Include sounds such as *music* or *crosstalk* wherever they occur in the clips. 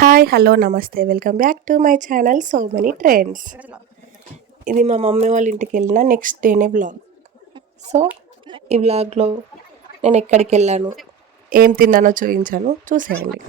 Hi hello నమస్తే. Welcome back to my channel so many trends. ఇది మా mummy వాళ్ళ ఇంటికి వెళ్ళిన నెక్స్ట్ డేనే బ్లాగ్ సో ఈ బ్లాగ్లో నేను ఎక్కడికి వెళ్ళాను ఏం తిన్నానో చూపించాను. చూసేయండి.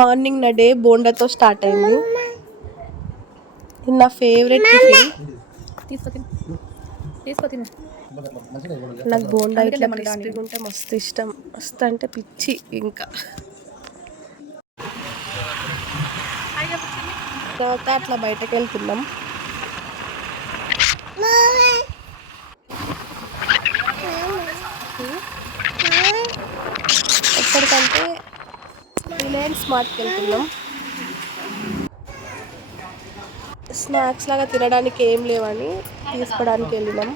మార్నింగ్ నా డే బోండాతో స్టార్ట్ అయింది. ఇది నా ఫేవరెట్ నాకు బోండా ఇట్లా క్రిస్పీగా ఉంటే మస్తు ఇష్టం. మస్తు అంటే పిచ్చి ఇంకా. తర్వాత అట్లా బయటకు వెళ్తున్నాం ఎక్కడికంటే రిలయన్స్ మార్ట్కి వెళ్తున్నాం. స్నాక్స్ లాగా తినడానికి ఏం లేవని తీసుకోవడానికి వెళ్ళినాం.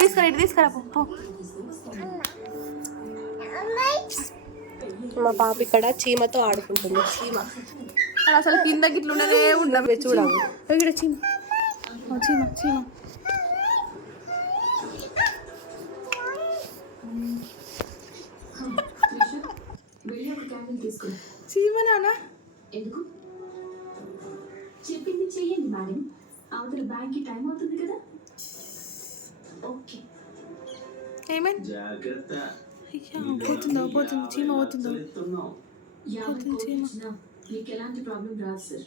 తీసుకురా ఇటు తీసుకురా పప్పు మా పాప ఇక్కడ చీమతో ఆడుకుంటుంది. చీమ. అసలు కింద గిట్ల ఉండదే చూడాలి. ఇక్కడ చీమ. చీమ చీమ చీమ నానా ఎందుకు? చెప్పింది చెయ్యండి మేడం. అవతల బ్యాంక్కి టైం అవుతుంది కదా. ఓకే. ఏమైంది జాగ్రత్త. అయ్యా పోతుందో పోతుంది చీమ పోతుందో? పోతుంది చీమ. మీకు ఎలాంటి ప్రాబ్లం రాదు సార్.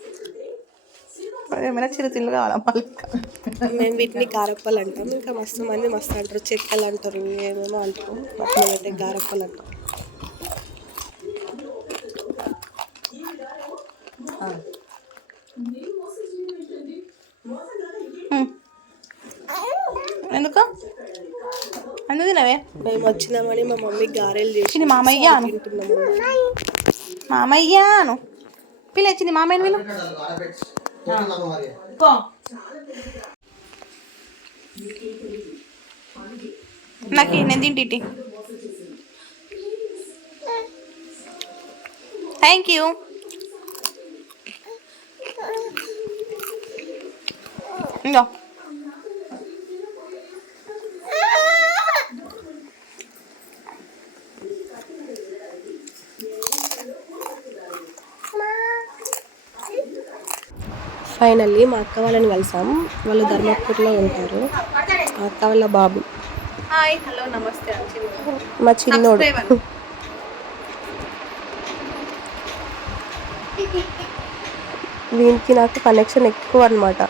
ఏమైనా చిరు తిల్లు కావాలా మేము వీటిని గారప్పలు అంటాం. ఇంకా మస్తు మంది మస్తు అంటారు. చెక్కలు అంటారు. ఏమేమో అంటారు. మేమైతే గారప్పలు అంటాం ఎందుకు? ఎందుకు తినవే? మేము వచ్చినామని మా మమ్మీ గారెలు చేసి మామయ్య మామయ్య అను. పిల్ల చిన్ని మామయ్యని విలు నాకు నేను తింటి థ్యాంక్ యూ ఇంకో ఫైనల్లీ మా అక్క వాళ్ళని కలిసాం. వాళ్ళు ధర్మపూర్లో ఉంటారు. మా అక్క వాళ్ళ బాబు. హాయ్ హలో నమస్తే మా చిన్నోడు. వీనికి నాకు కనెక్షన్ ఎక్కువ అనమాట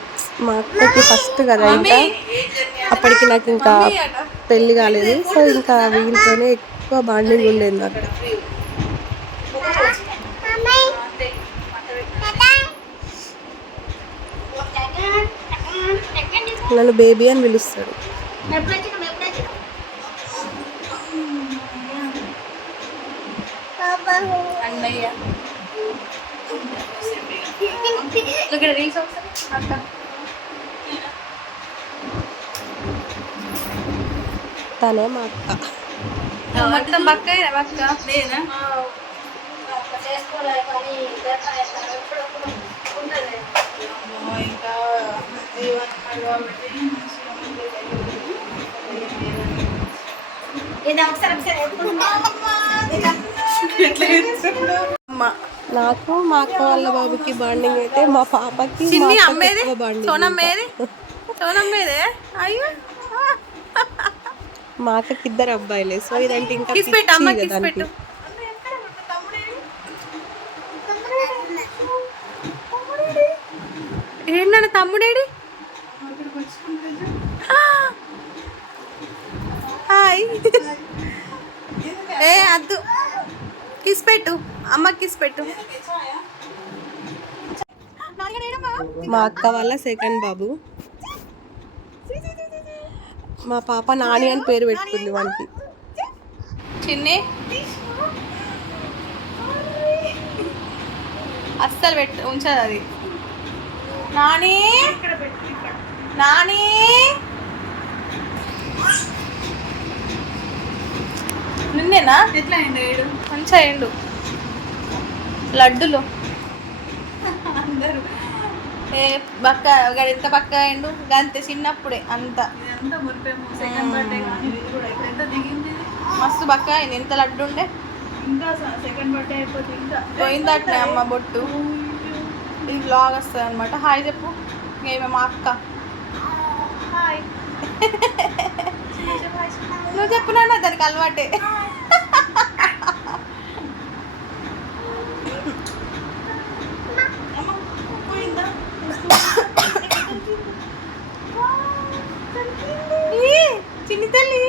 మా అక్కకి ఫస్ట్ కదా ఇంకా. అప్పటికి నాకు ఇంకా పెళ్ళి కాలేదు. సో ఇంకా వీళ్ళతోనే ఎక్కువ బాండింగ్ ఉండేది నాకు నన్ను బేబీ అని పిలుస్తాడు తనే మా అక్క. మొత్తం బక్క బక్క నేనా? ఇంకా నాకు మా అక్క వాళ్ళ బాబుకి బాండింగ్ అయితే మా పాపకి మా అక్కకి అమ్మేది? ఎక్కువ బాండింగ్ సోనమ్మేది? సోనమ్మేదే? అయ్యో. మా అక్కకి ఇద్దరు అబ్బాయిలే సో ఇదంటే ఇంకా దానికి. నాన్న తమ్ముడేడి? హాయ్ *laughs* ఏ అద్దు. కిస్ పెట్టు. అమ్మ కిస్ పెట్టు. మా అక్క వాళ్ళ సెకండ్ బాబు. మా పాప నాని అని పేరు పెట్టుకుంది వానికి. చిన్ని. అస్సలు పెట్టు ఉంచదు అది. నాని. నాని. నిన్నేనా? ఎట్లా అయిండు ఏడు మంచిగా అయిండు లడ్డులు. అందరూ. ఏ బక్క గడ ఎంత బక్క అయిండు అంతే చిన్నప్పుడే అంత? మస్తు బక్క అయింది ఎంత లడ్డు ఉండే. పోయిందట్నే అమ్మ బొట్టు. ఇది బ్లాగ్ వస్తుంది అనమాట హాయ్ చెప్పు. ఏమే మా అక్క. *laughs* నువ్వు చెప్పు నాన్న దానికి అలవాటే అమ్మ, పోయిందా? ఈ, తల్లి?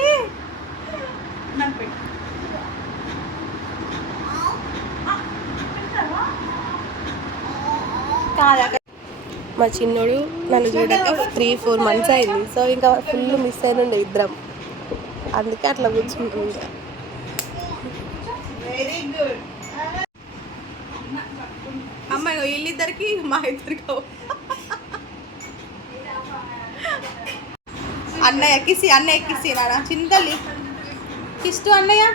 మా చిన్నోడు నన్ను చూడక త్రీ ఫోర్ మంత్స్ అయింది. సో ఇంకా ఫుల్ మిస్ అయినండి ఇద్దరం. అందుకే అట్లా కూర్చుంటుంది వెరీ గుడ్ అమ్మ ఇగో వీళ్ళిద్దరికి మా ఇద్దరికి అన్నయ్య కిసి అన్నయ్య కిసి నాన్న చింతలి కిస్టు అన్నయ్య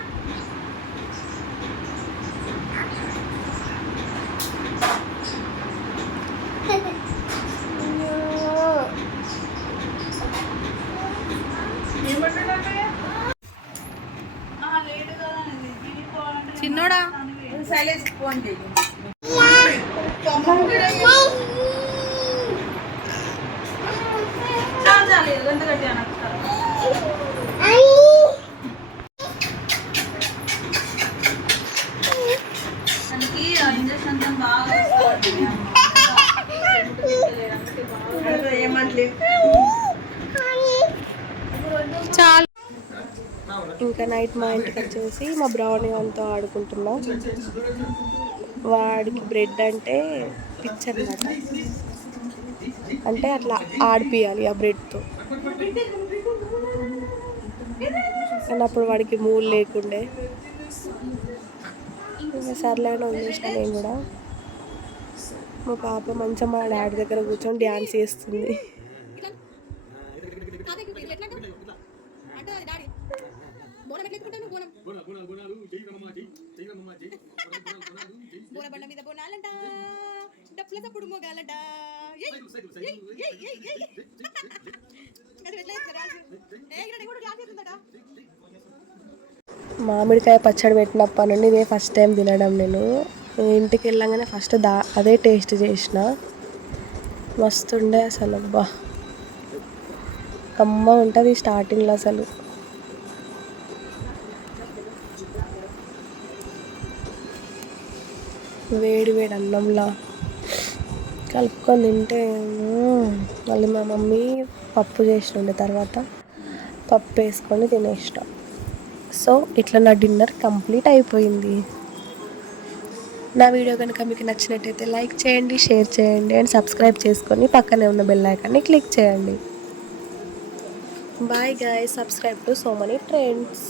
చిన్నోడా సైలెన్స్ ఫోన్ చేయి చాలా ఇంకా నైట్ మా ఇంటికి వచ్చేసి మా బ్రౌనీ వాళ్ళతో ఆడుకుంటున్నా. వాడికి బ్రెడ్ అంటే పిచ్చి అనమాట అంటే అట్లా ఆడిపియాలి ఆ బ్రెడ్తో. కానీ అప్పుడు వాడికి మూలు లేకుండే. ఇంకా సర్లే అని వదిలేసిన నేను కూడా. మా పాప మంచిగా మా డాడీ దగ్గర కూర్చొని డ్యాన్స్ చేస్తుంది. మామిడికాయ పచ్చడి పెట్టినప్పటి నుండి ఇదే ఫస్ట్ టైం తినడం నేను. ఇంటికి వెళ్ళగానే ఫస్ట్ దా అదే టేస్ట్ చేసిన. మస్తు ఉండే అసలు అబ్బా. కమ్మ ఉంటుంది స్టార్టింగ్లో అసలు. వేడి వేడి అన్నంలా. కలుపుకొని తింటే మళ్ళీ మా మమ్మీ పప్పు చేసినుండే తర్వాత పప్పు వేసుకొని తినేసిన. సో ఇట్లా నా డిన్నర్ కంప్లీట్ అయిపోయింది. నా వీడియో కనుక మీకు నచ్చినట్టయితే లైక్ చేయండి షేర్ చేయండి అండ్ సబ్స్క్రైబ్ చేసుకొని పక్కనే ఉన్న బెల్ ఐకాన్ని క్లిక్ చేయండి. Bye guy subscribe to so many trends.